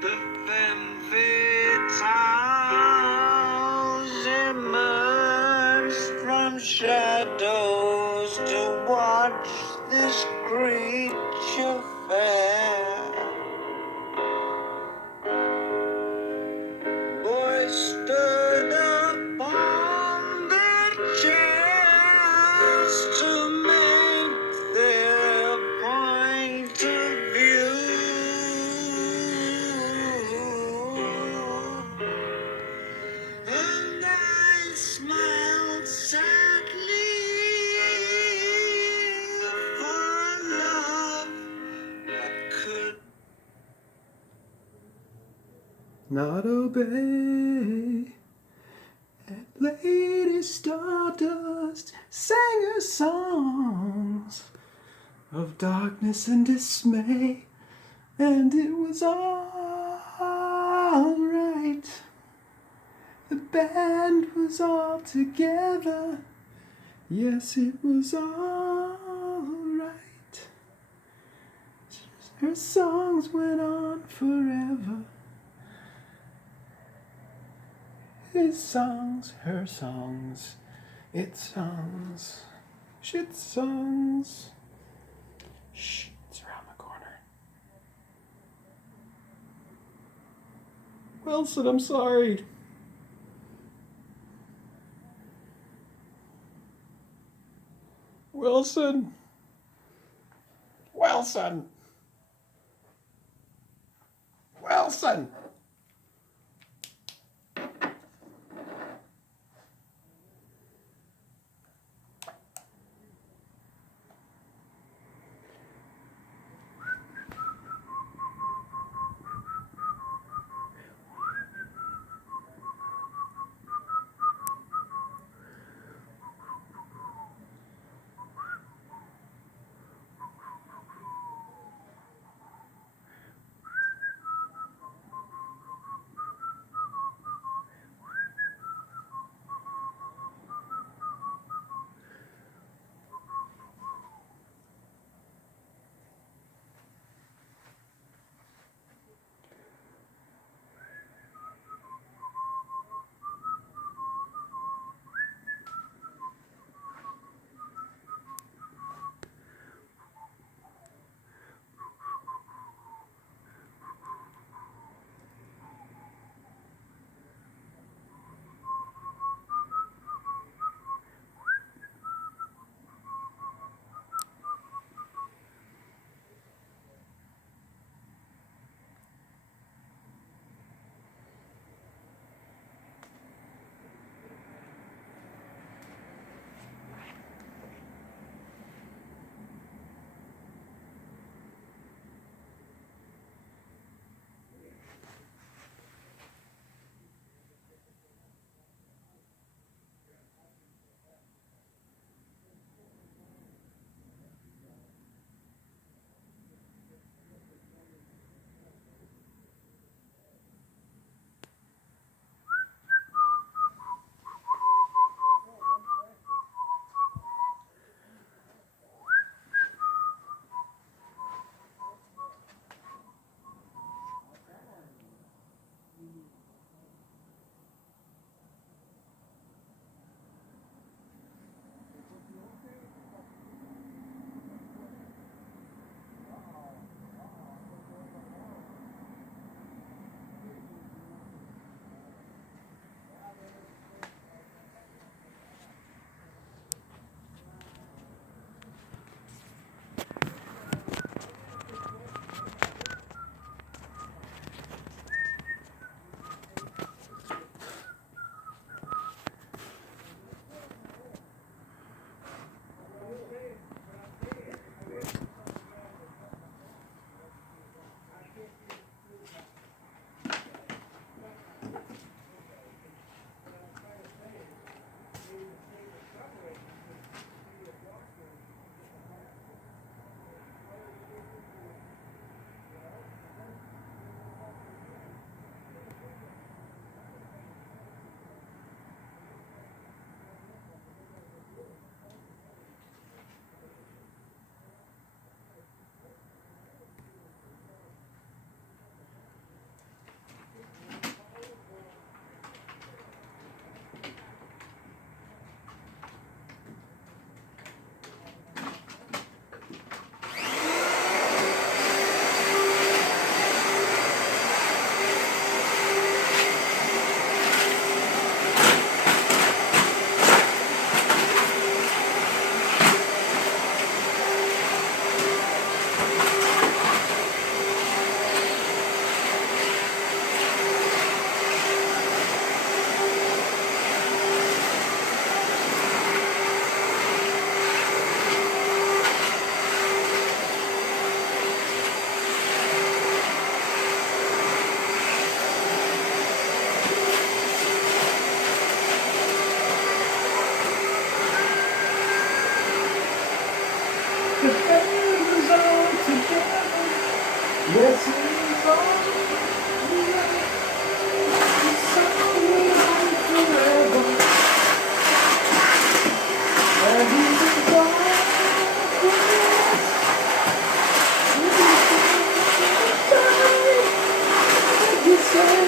The femme fatales emerged from shadows to watch this creature fair. Boys stood upon their chairs to make their point of view. And I smiled sadly for love that could not obey. And Lady Stardust sang her songs of darkness and dismay, and it was all right. The band was all together. Yes, it was all right. Her songs went on forever. His songs, her songs, its songs, shit songs. Shh, it's around the corner. Wilson, I'm sorry. Wilson. Wilson. Wilson. Yes, it's all it's only on forever. And it's all you say.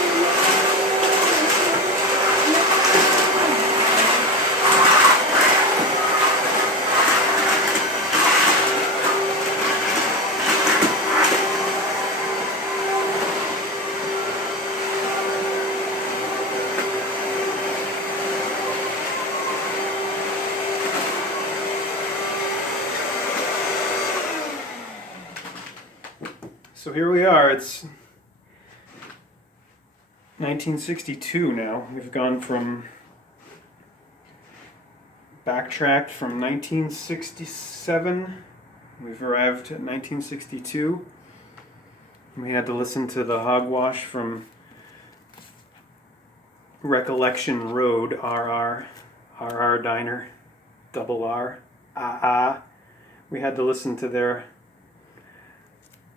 So here we are. It's 1962 now. We've gone from backtracked from 1967. We've arrived at 1962. We had to listen to the hogwash from Recollection Road, RR Diner, double R, We had to listen to their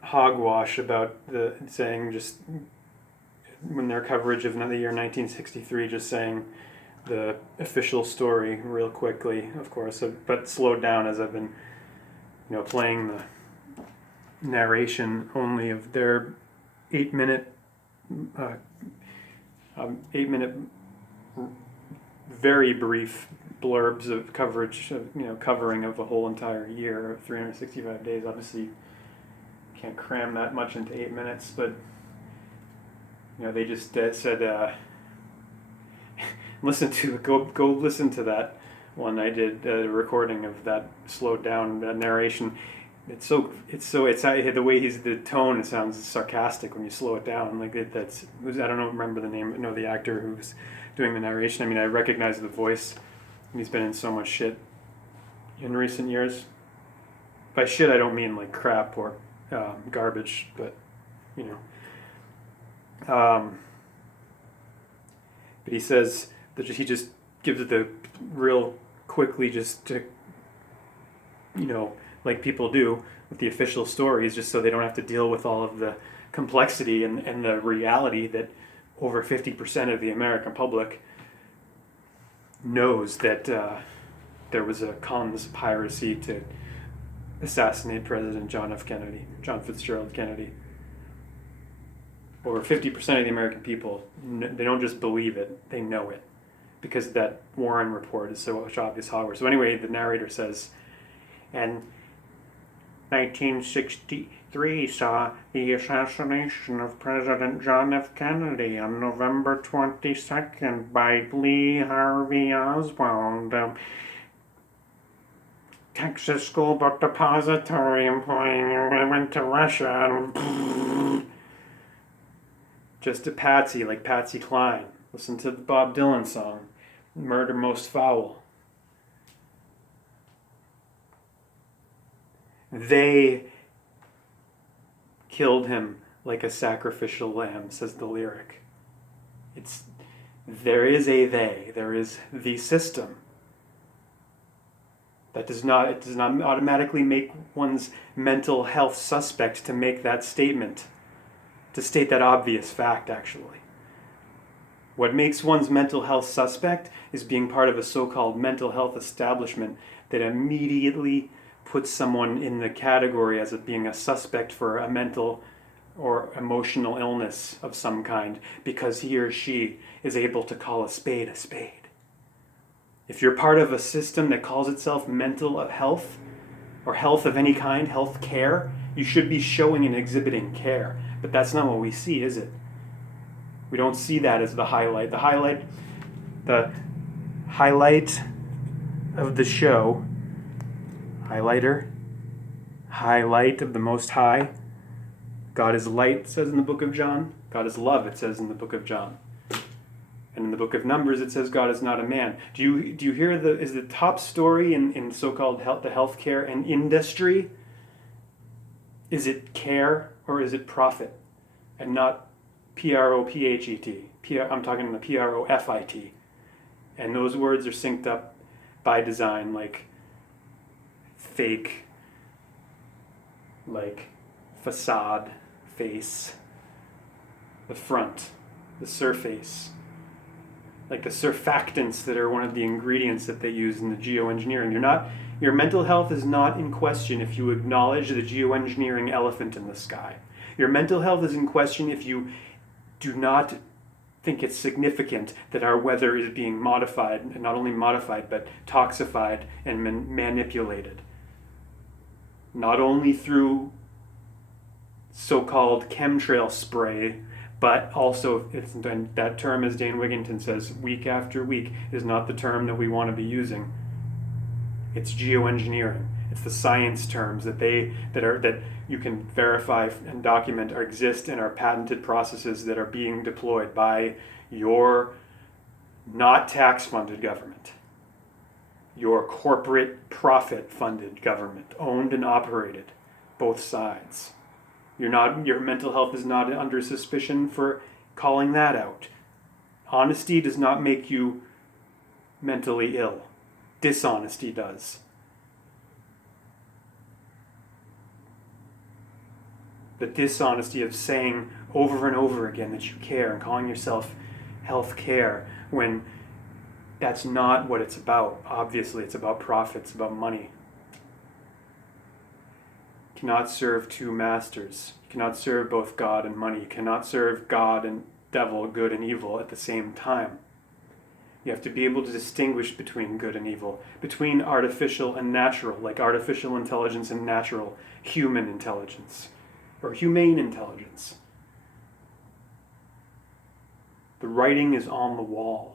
hogwash about the saying just when their coverage of the year 1963, just saying the official story real quickly, of course, but slowed down as I've been, playing the narration only of their 8-minute, 8-minute, very brief blurbs of coverage of covering of a whole entire year of 365 days. Obviously, can't cram that much into 8 minutes, but they just said listen to go listen to that one. I did a recording of that slowed down narration. It's the way the tone, it sounds sarcastic when you slow it down. Like I don't remember the name, the actor who's doing the narration. I mean, I recognize the voice, and he's been in so much shit in recent years. By shit, I don't mean like crap or garbage, but but he says that he just gives it the real quickly, just to like people do with the official stories, just so they don't have to deal with all of the complexity and the reality that over 50% of the American public knows that there was a conspiracy to assassinate President John Fitzgerald Kennedy. Over 50% of the American people, they don't just believe it, they know it, because that Warren report is so obvious hogwash. So anyway, the narrator says, and 1963 saw the assassination of President John F. Kennedy on November 22nd by Lee Harvey Oswald, Texas school book depository employee who went to Russia and just a patsy, like Patsy Cline. Listen to the Bob Dylan song, Murder Most Foul. They killed him like a sacrificial lamb, says the lyric. There is the system. It does not automatically make one's mental health suspect to make that statement, to state that obvious fact, actually. What makes one's mental health suspect is being part of a so-called mental health establishment that immediately puts someone in the category as being a suspect for a mental or emotional illness of some kind because he or she is able to call a spade a spade. If you're part of a system that calls itself mental health or health of any kind, health care, you should be showing and exhibiting care. But that's not what we see, is it? We don't see that as the highlight. The highlight of the show, highlight of the Most High. God is light, it says in the book of John. God is love, it says in the book of John. And in the book of Numbers, it says God is not a man. Do you hear is the top story in so-called the healthcare and industry? Is it care or is it profit? And not P-R-O-P-H-E-T. I'm talking the P-R-O-F-I-T. And those words are synced up by design, like fake, like facade, face, the front, the surface, like the surfactants that are one of the ingredients that they use in the geoengineering. Your mental health is not in question if you acknowledge the geoengineering elephant in the sky. Your mental health is in question if you do not think it's significant that our weather is being modified, and not only modified, but toxified and manipulated. Not only through so-called chemtrail spray, but also, that term, as Dane Wigington says, week after week, is not the term that we want to be using. It's geoengineering. It's the science terms that you can verify and document exist and are patented processes that are being deployed by your not tax-funded government, your corporate profit-funded government, owned and operated, both sides. Your mental health is not under suspicion for calling that out. Honesty does not make you mentally ill. Dishonesty does. The dishonesty of saying over and over again that you care and calling yourself health care when that's not what it's about. Obviously, it's about profits, about money. You cannot serve two masters. You cannot serve both God and money. You cannot serve God and devil, good and evil, at the same time. You have to be able to distinguish between good and evil, between artificial and natural, like artificial intelligence and natural human intelligence, or humane intelligence. The writing is on the wall.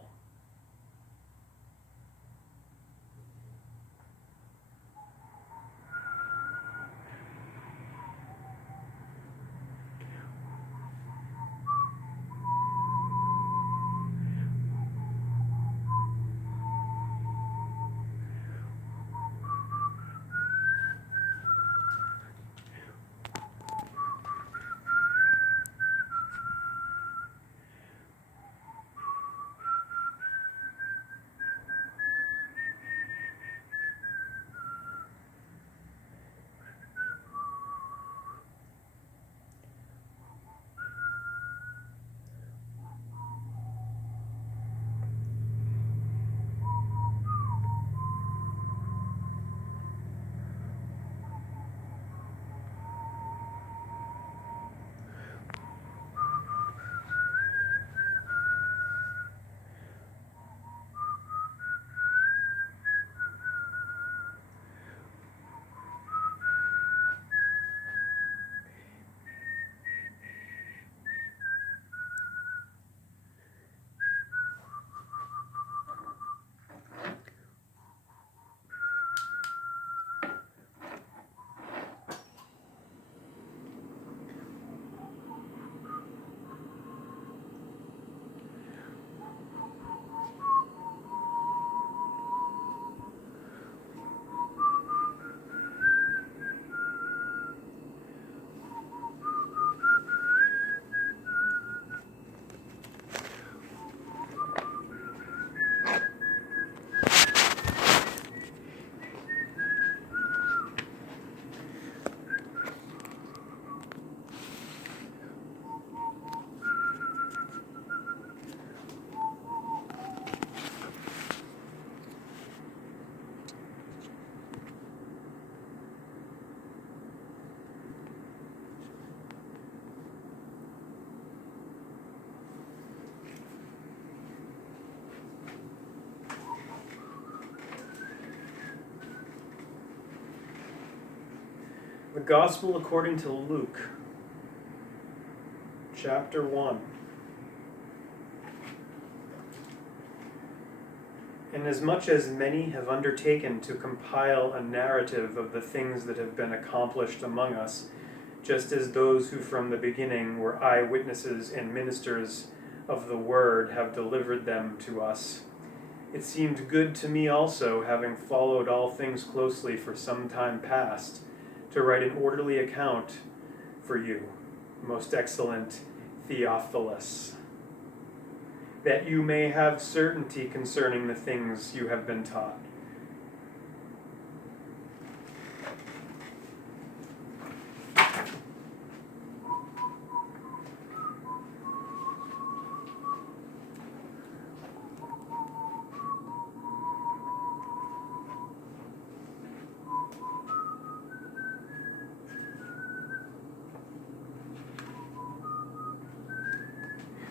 The Gospel according to Luke, chapter 1. Inasmuch as many have undertaken to compile a narrative of the things that have been accomplished among us, just as those who from the beginning were eyewitnesses and ministers of the word have delivered them to us, it seemed good to me also, having followed all things closely for some time past, to write an orderly account for you, most excellent Theophilus, that you may have certainty concerning the things you have been taught.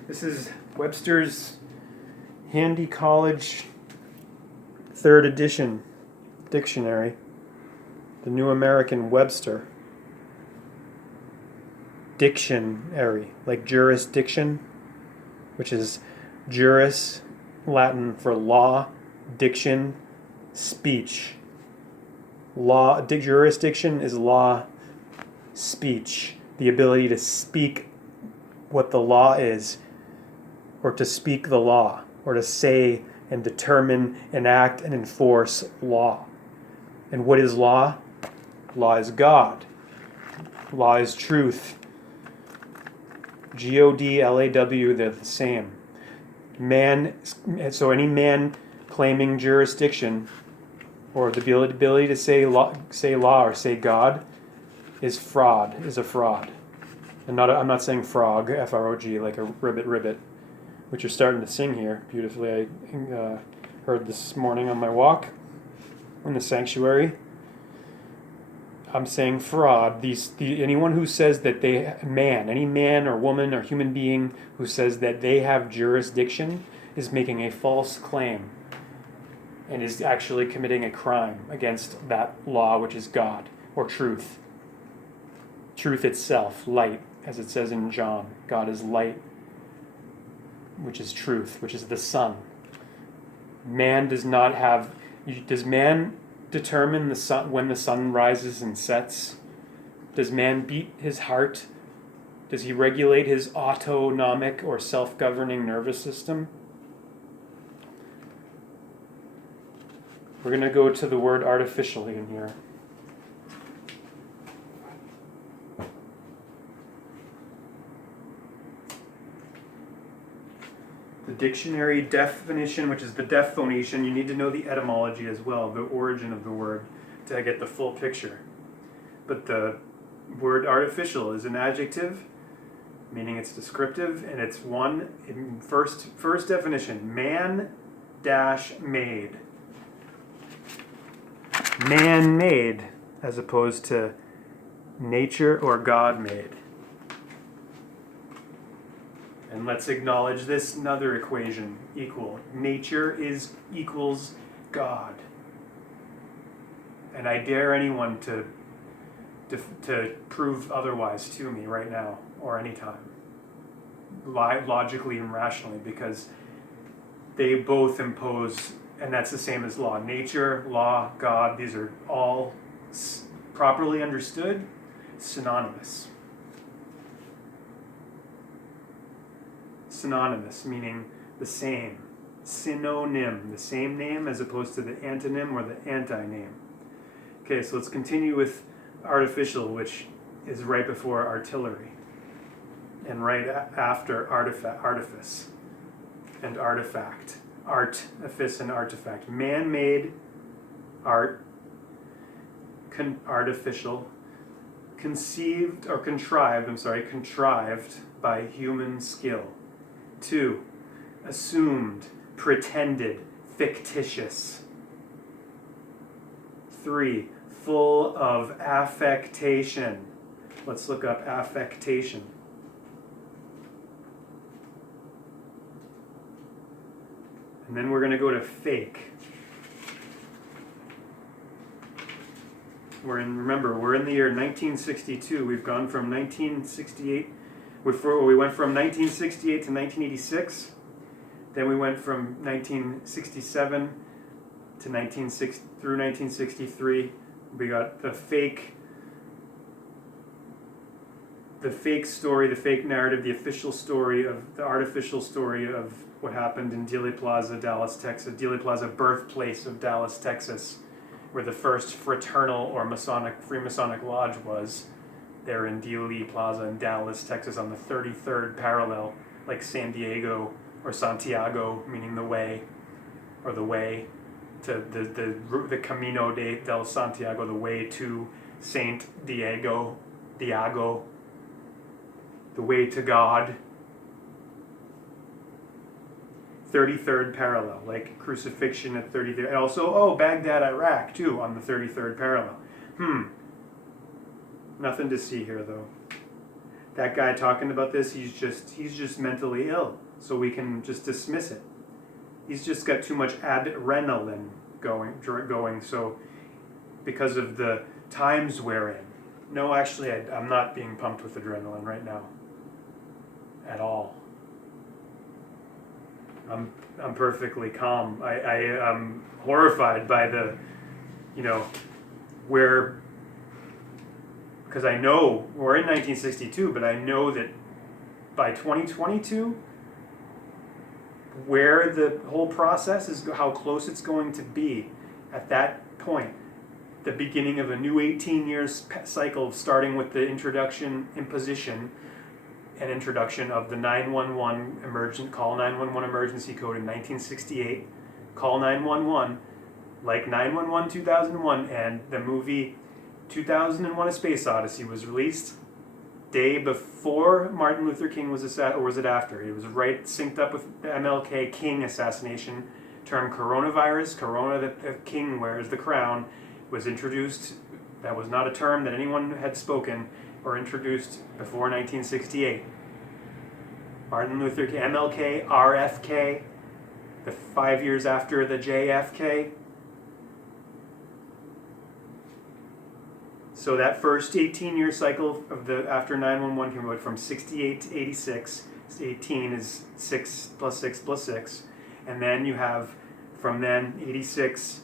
This is Webster's Handy College 3rd edition dictionary, the New American Webster. Dictionary, like jurisdiction, which is juris, Latin for law, diction, speech. Law, jurisdiction is law, speech, the ability to speak what the law is, or to speak the law, or to say and determine, enact, and enforce law. And what is law? Law is God. Law is truth. G-O-D-L-A-W, they're the same. Man, so any man claiming jurisdiction or the ability to say law or say God is a fraud. And I'm not saying frog, F-R-O-G, like a ribbit, which you're starting to sing here beautifully. I heard this morning on my walk in the sanctuary. I'm saying fraud. Anyone who says that any man or woman or human being who says that they have jurisdiction is making a false claim and is actually committing a crime against that law, which is God, or truth. Truth itself, light, as it says in John. God is light, which is truth, which is the sun. Man does not have... Does man determine the sun when the sun rises and sets? Does man beat his heart? Does he regulate his autonomic or self-governing nervous system? We're going to go to the word artificially in here. The dictionary definition, which is the deaf phonetian, you need to know the etymology as well, the origin of the word, to get the full picture. But the word artificial is an adjective, meaning it's descriptive, and it's first definition, man-made. Man-made, as opposed to nature or God-made. And let's acknowledge this another equation, equal. Nature equals God. And I dare anyone to prove otherwise to me right now or anytime, logically and rationally, because they both impose, and that's the same as law. Nature, law, God, these are all properly understood, synonymous. Synonymous, meaning the same. Synonym, the same name as opposed to the antonym or the anti-name. Okay, so let's continue with artificial, which is right before artillery and right after artifice and artifact. Artifice and artifact. Man-made art, artificial, contrived by human skill. 2, assumed, pretended, fictitious. 3, full of affectation. Let's look up affectation. And then we're going to go to fake. Remember, we're in the year 1962. We've gone from 1968. We went from 1968 to 1986. Then we went from 1967 to 1963. We got the fake story, the fake narrative, the official story of the artificial story of what happened in Dealey Plaza, Dallas, Texas. Dealey Plaza, birthplace of Dallas, Texas, where the first fraternal or Freemasonic lodge was. There in Dealey Plaza in Dallas, Texas, on the 33rd parallel, like San Diego or Santiago, meaning the way, or the way to the Camino del Santiago, the way to Saint Diego, the way to God. 33rd parallel, like crucifixion at 33rd. And also, Baghdad, Iraq, too, on the 33rd parallel. Nothing to see here, though. that guy talking about this, he's just mentally ill, so we can just dismiss it. He's just got too much adrenaline going, so because of the times we're in. No, actually, I'm not being pumped with adrenaline right now. At all. I'm perfectly calm. I'm horrified by the, where, because I know we're in 1962, but I know that by 2022, where the whole process is, how close it's going to be at that point, the beginning of a new 18 years cycle, starting with the imposition and introduction of the 911 call 911 emergency code in 1968, call 911, like 911 2001, and the movie 2001: A Space Odyssey was released day before Martin Luther King was assassinated, or was it after? It was right synced up with the MLK King assassination. Term coronavirus, corona that the king wears the crown, was introduced. That was not a term that anyone had spoken or introduced before 1968. Martin Luther King, MLK, RFK, the 5 years after the JFK. So that first 18-year cycle of the after 911 came about from 68 to 86. 18 is 6 plus 6 plus 6. And then you have, from then, 86.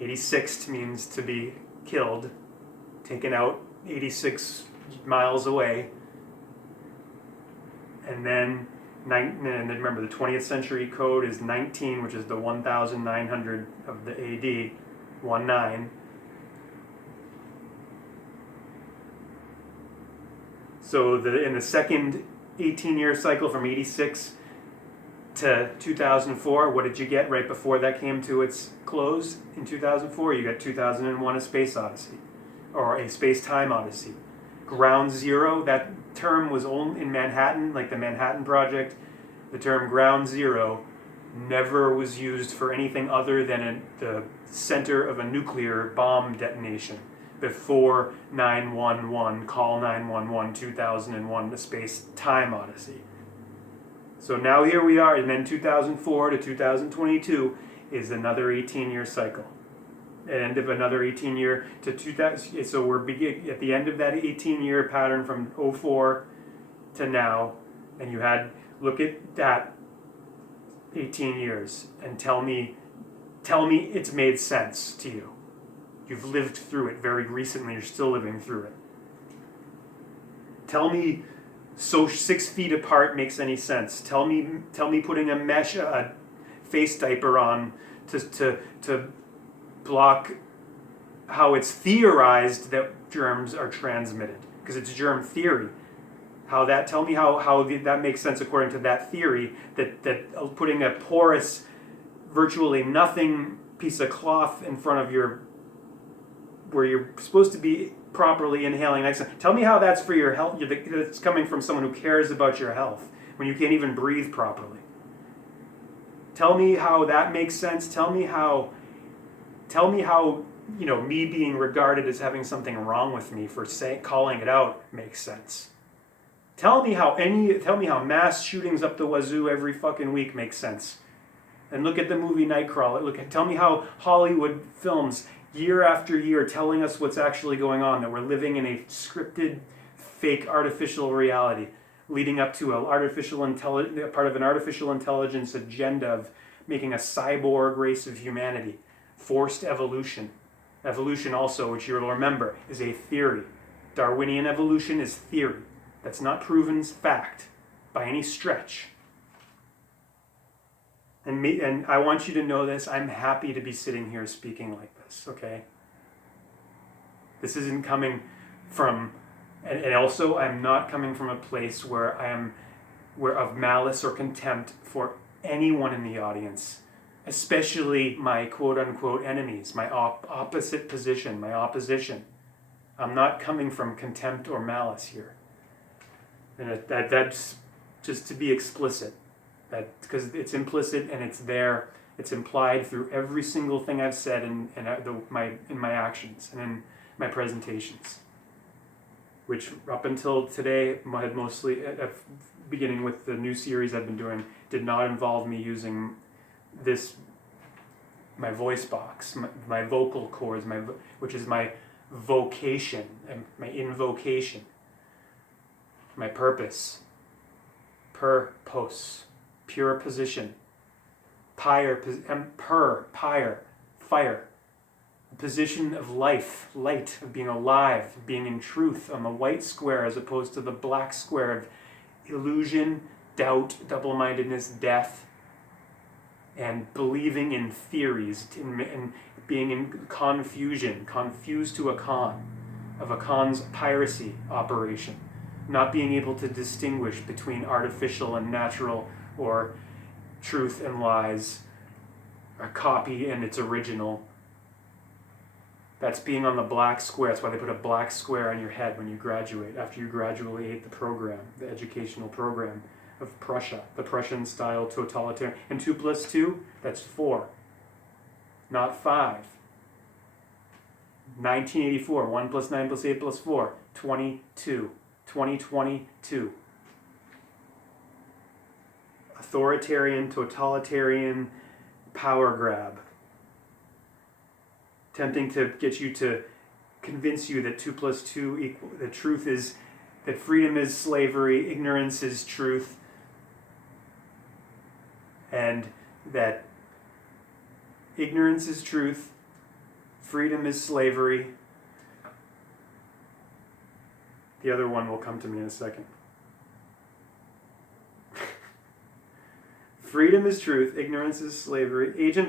86 means to be killed, taken out 86 miles away. And then remember, the 20th century code is 19, which is the 1900 of the AD, 19. So in the second 18-year cycle from 86 to 2004, what did you get right before that came to its close in 2004? You got 2001: A Space Odyssey, or A Space-Time Odyssey. Ground Zero, that term was only in Manhattan, like the Manhattan Project. The term Ground Zero never was used for anything other than the center of a nuclear bomb detonation before 911, call 911, 2001: A Space-Time Odyssey. So now here we are, and then 2004 to 2022 is another 18-year cycle. End of another 18-year to 2000. So we're at the end of that 18-year pattern from 04 to now, and look at that 18 years and tell me it's made sense to you. You've lived through it very recently. You're still living through it. Tell me, so 6 feet apart makes any sense. Tell me putting a face diaper on to block how it's theorized that germs are transmitted, because it's germ theory. Tell me how that makes sense according to that theory, that putting a porous, virtually nothing piece of cloth in front of where you're supposed to be properly inhaling. Tell me how that's for your health. That's coming from someone who cares about your health when you can't even breathe properly. Tell me how that makes sense. Tell me how me being regarded as having something wrong with me for calling it out makes sense. Tell me how mass shootings up the wazoo every fucking week makes sense. And look at the movie Nightcrawler. Tell me how Hollywood films year after year telling us what's actually going on, that we're living in a scripted, fake, artificial reality, leading up to part of an artificial intelligence agenda of making a cyborg race of humanity. Forced evolution. Evolution also, which you'll remember, is a theory. Darwinian evolution is theory. That's not proven fact by any stretch. And I want you to know this. I'm happy to be sitting here speaking like this, okay? This isn't coming from, and also I'm not coming from a place where of malice or contempt for anyone in the audience, especially my quote-unquote enemies, my opposite position, my opposition. I'm not coming from contempt or malice here. And that's just to be explicit. Because it's implicit and it's there, it's implied through every single thing I've said in my actions and in my presentations. which up until today had mostly, beginning with the new series I've been doing, did not involve me using this, my voice box, my vocal cords, which is my vocation and my invocation, my purpose, purpose, pure position, pyre, fire, the position of life, light, of being alive, of being in truth on the white square as opposed to the black square of illusion, doubt, double-mindedness, death, and believing in theories, and being in confusion, confused to a con, of a con's piracy operation, not being able to distinguish between artificial and natural, or truth and lies, a copy and its original. That's being on the black square. That's why they put a black square on your head when you graduate, after you graduate the program, the educational program of Prussia, the Prussian-style totalitarian. And 2 plus 2, that's 4, not 5. 1984, 1 plus 9 plus 8 plus 4, 22. 2022. Authoritarian, totalitarian power grab. Attempting to get you to convince you that 2 plus 2 equal, the truth is, that freedom is slavery, ignorance is truth, and that ignorance is truth, freedom is slavery. The other one will come to me in a second. Freedom is truth, ignorance is slavery. Agent